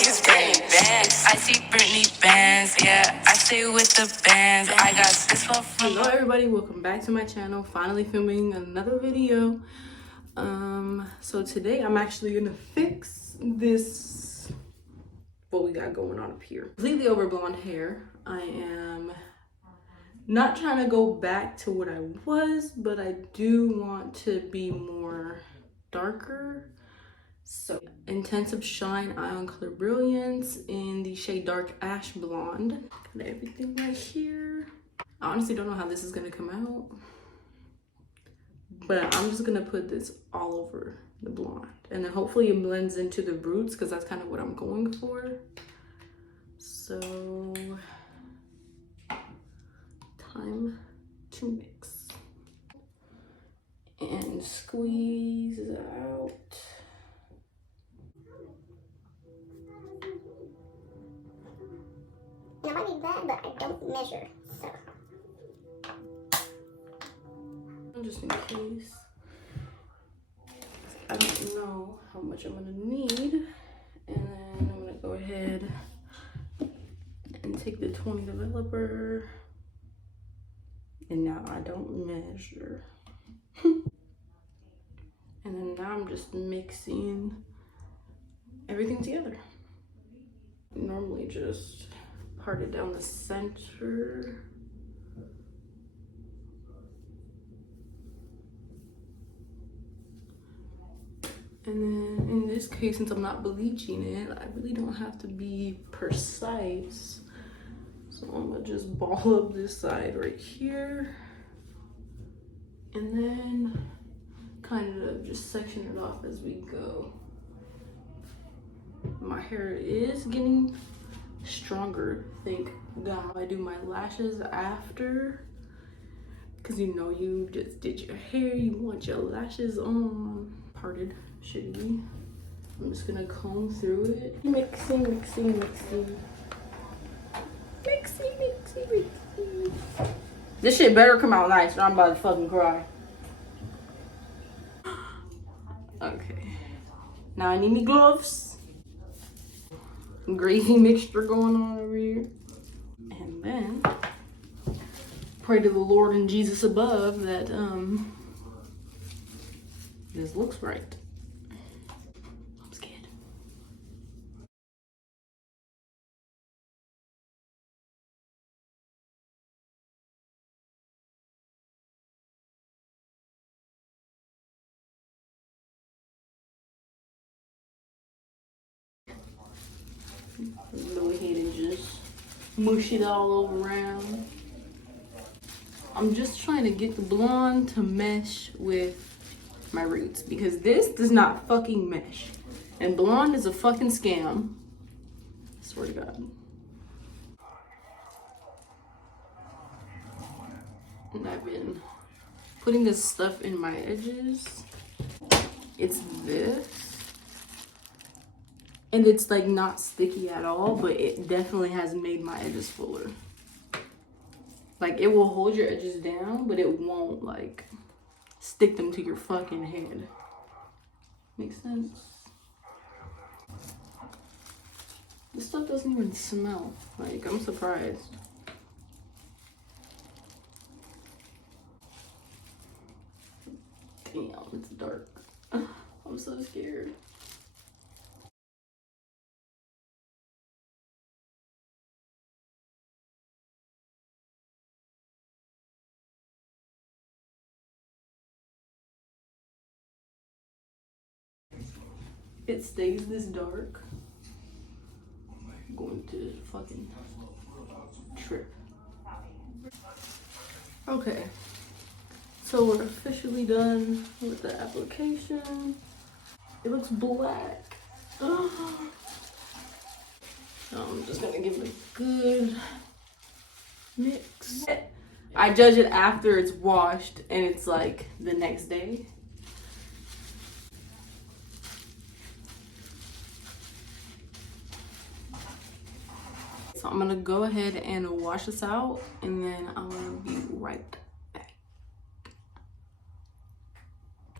It's Britney bands. I see Britney bands. Yeah, I stay with the bands. I got this one from. Hello, everybody. Welcome back to my channel. Finally filming another video. So today I'm actually gonna fix this. What we got going on up here. Completely over blonde hair. I am not trying to go back to what I was, but I do want to be more darker. So Intensive Shine Ion Color Brilliance in the shade Dark Ash Blonde. Got everything right here. I honestly don't know how this is gonna come out, but I'm just gonna put this all over the blonde. And then hopefully it blends into the roots because that's kind of what I'm going for. So, time to mix. And squeeze it out. And I might need that, but I don't measure, so. Just in case. I don't know how much I'm gonna need. And then I'm gonna go ahead and take the 20 developer. And now I don't measure. And then now I'm just mixing everything together. Normally just part it down the center. And then in this case, since I'm not bleaching it, I really don't have to be precise. So I'm gonna just ball up this side right here. And then kind of just section it off as we go. My hair is getting stronger, thank God. I do my lashes after, because you know you just did your hair, you want your lashes on. Parted shitty. I'm just gonna comb through it. Mixing. This shit better come out nice or I'm about to fucking cry. Okay. Now I need me gloves. Gravy mixture going on over here. And then pray to the Lord and Jesus above that this looks right. I'm scared. Go ahead and just mush it all around. I'm just trying to get the blonde to mesh with my roots because this does not fucking mesh. And blonde is a fucking scam. I swear to God. And I've been putting this stuff in my edges. It's this. And it's like not sticky at all, but it definitely has made my edges fuller. Like it will hold your edges down, but it won't like stick them to your fucking head. Makes sense? This stuff doesn't even smell. Like, I'm surprised. Damn, it's dark. I'm so scared. It stays this dark. I'm going to fucking trip. Okay, so we're officially done with the application. It looks black. So I'm just gonna give it a good mix. I judge it after it's washed and it's like the next day. So I'm gonna go ahead and wash this out and then I'm gonna be right back.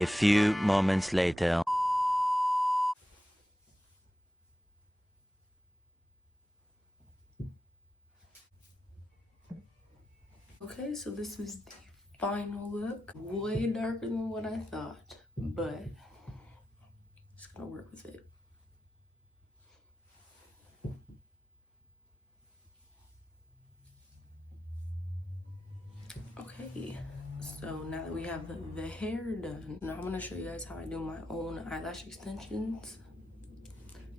A few moments later. Okay, so this is the final look. Way darker than what I thought, but just gonna work with it. Okay, so now that we have the hair done, now I'm gonna show you guys how I do my own eyelash extensions.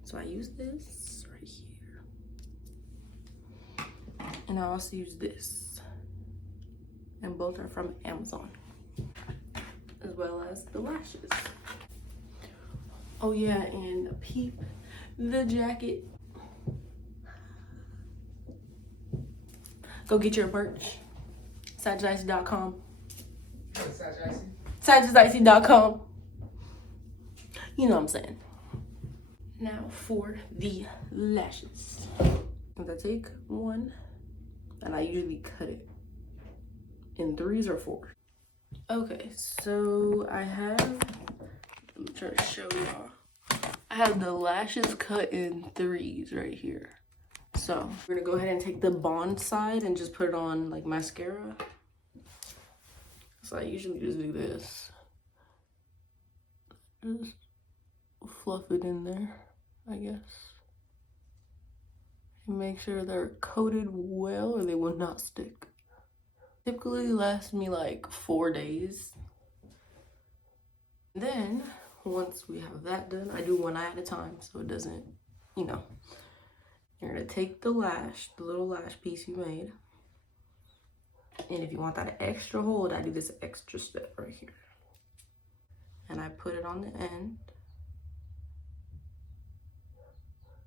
So I use this right here, and I also use this, and both are from Amazon, as well as the lashes. Oh yeah, and peep the jacket. Go get your merch. SageIcy.com. SageIcy.com. You know what I'm saying. Now for the lashes. I take one, and I usually cut it in 3s or 4s. Okay, so I have, let me try to show y'all. I have the lashes cut in 3s right here. So we're gonna go ahead and take the bond side and just put it on like mascara. So I usually just do this. Just fluff it in there, I guess. And make sure they're coated well or they will not stick. Typically lasts me like 4 days. Then once we have that done, I do one eye at a time so it doesn't, you know. You're gonna take the lash, the little lash piece you made. And if you want that extra hold, I do this extra step right here. And I put it on the end.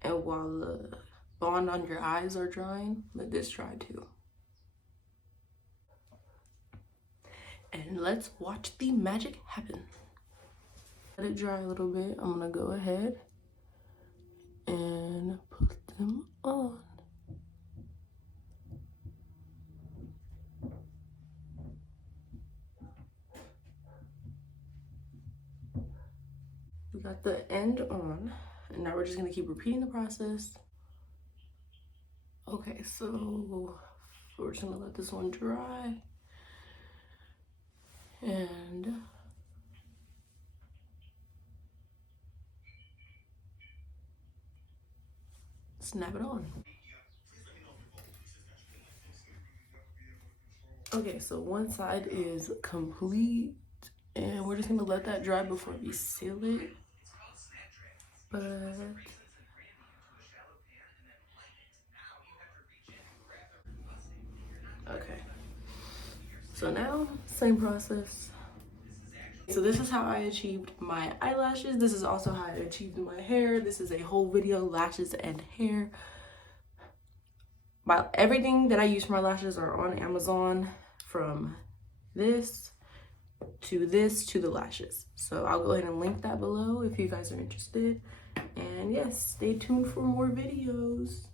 And while the bond on your eyes are drying, let this dry too. And let's watch the magic happen. Let it dry a little bit. I'm gonna go ahead and put them on. We got the end on, and now we're just gonna keep repeating the process. Okay, so we're just gonna let this one dry. And snap it on. Okay, so one side is complete, and we're just gonna let that dry before we seal it. But okay, so now same process. So this is how I achieved my eyelashes. This is also how I achieved my hair. This is a whole video, lashes and hair. Everything that I use for my lashes are on Amazon, from this to the lashes. So I'll go ahead and link that below if you guys are interested. And yes, stay tuned for more videos.